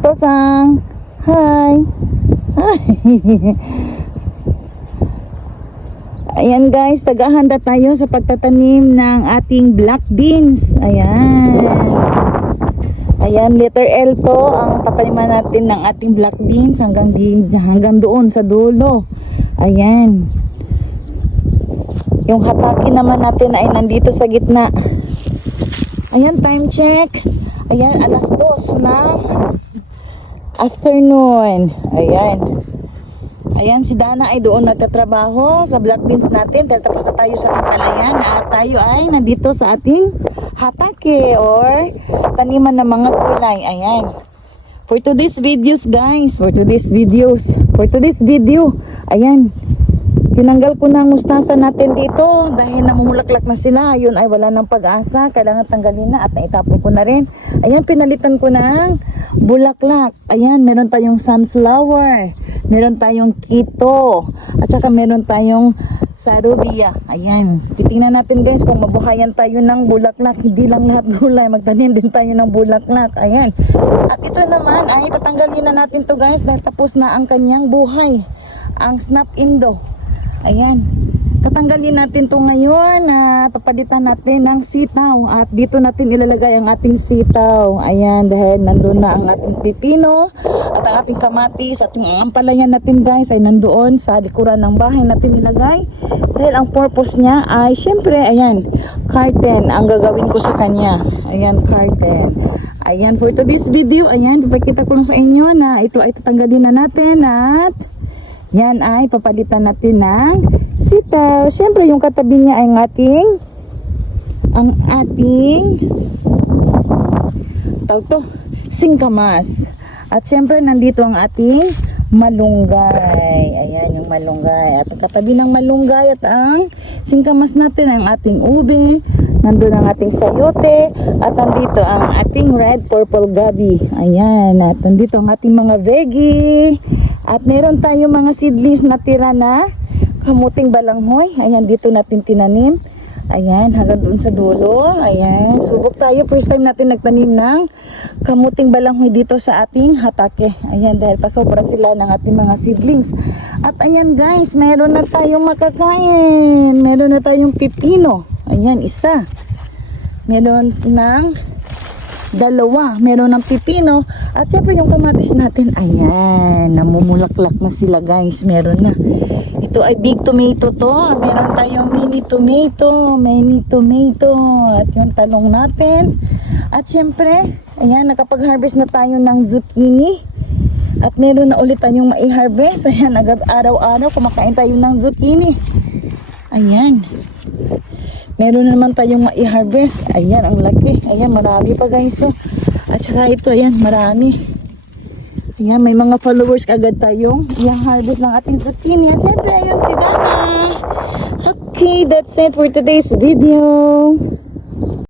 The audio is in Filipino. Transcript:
Tosang. Hi. Ayan guys, tagahanda tayo sa pagtatanim ng ating black beans. Ayan. Ayan, letter L to ang tataniman natin ng ating black beans hanggang doon sa dulo. Ayan. Yung hataki naman natin ay nandito sa gitna. Ayan, time check. Ayan, alas 2 na afternoon. Ayan. Ayan, si Dana ay doon nagtatrabaho sa black beans natin. Tapos na tayo sa Palayan at tayo ay nandito sa ating hatake or taniman ng mga gulay. Ayan. For today's videos guys, for today's video, ayan. Tinanggal ko na ang mustasa natin dito dahil namumulaklak na sila. Yun ay wala ng pag-asa. Kailangan tanggalin na at naitapon ko na rin. Ayan, pinalitan ko ng bulaklak. Ayan, meron tayong sunflower. Meron tayong keto. At saka meron tayong sarubia. Ayan. Titingnan natin guys kung mabuhayan tayo ng bulaklak. Hindi lang lahat gulay. Magtanim din tayo ng bulaklak. Ayan. At ito naman ay tatanggalin na natin to guys dahil tapos na ang kanyang buhay. Ang snap indo. Ayan. Tatanggalin natin to ngayon na papalitan natin ng sitaw. At dito natin ilalagay ang ating sitaw. Ayan. Dahil nandun na ang ating pipino at ang ating kamatis at yung ampalayan natin guys ay nandoon sa likuran ng bahay natin ilagay. Dahil ang purpose niya ay syempre ayan, curtain ang gagawin ko sa kanya. Ayan, curtain. Ayan, for today's video, ayan, ipakita ko lang sa inyo na ito ay tatanggalin na natin at yan ay papalitan natin ng sitaw. Siyempre yung katabi niya ay ang ating tawag to, singkamas. At siyempre nandito ang ating malunggay. Ayan yung malunggay. At katabi ng malunggay at ang singkamas natin ang ating ube. Nandun ang ating sayote. At nandito ang ating red purple gabi. Ayan. At nandito ang ating mga veggie. At meron tayong mga seedlings na tira na kamuting balanghoy. Ayan, dito natin tinanim. Ayan, hanggang doon sa dulo. Ayan, subok tayo. First time natin nagtanim ng kamuting balanghoy dito sa ating hatake. Ayan, dahil pasobra sila ng ating mga seedlings. At ayan guys, meron na tayong makakain. Meron na tayong pipino. Ayan, isa. Meron ng dalawa. Meron ng pipino. At syempre yung kamatis natin, ayan, namumulaklak na sila guys. Meron na. Ito ay big tomato to. Meron tayong mini tomato. At yung talong natin. At syempre, ayan, nakapag-harvest na tayo ng zucchini. At meron na ulit tayong mai-harvest. Ayan, agad araw-araw kumakain tayo ng zucchini. Ayan. Meron na naman tayong mai-harvest. Ayan, ang laki. Ayan, marami pa guys. So, at saka ito, ayan, marami. Ayan, may mga followers agad tayong i-harvest ng ating zucchini. At syempre, ayun si Dana. Okay, that's it for today's video.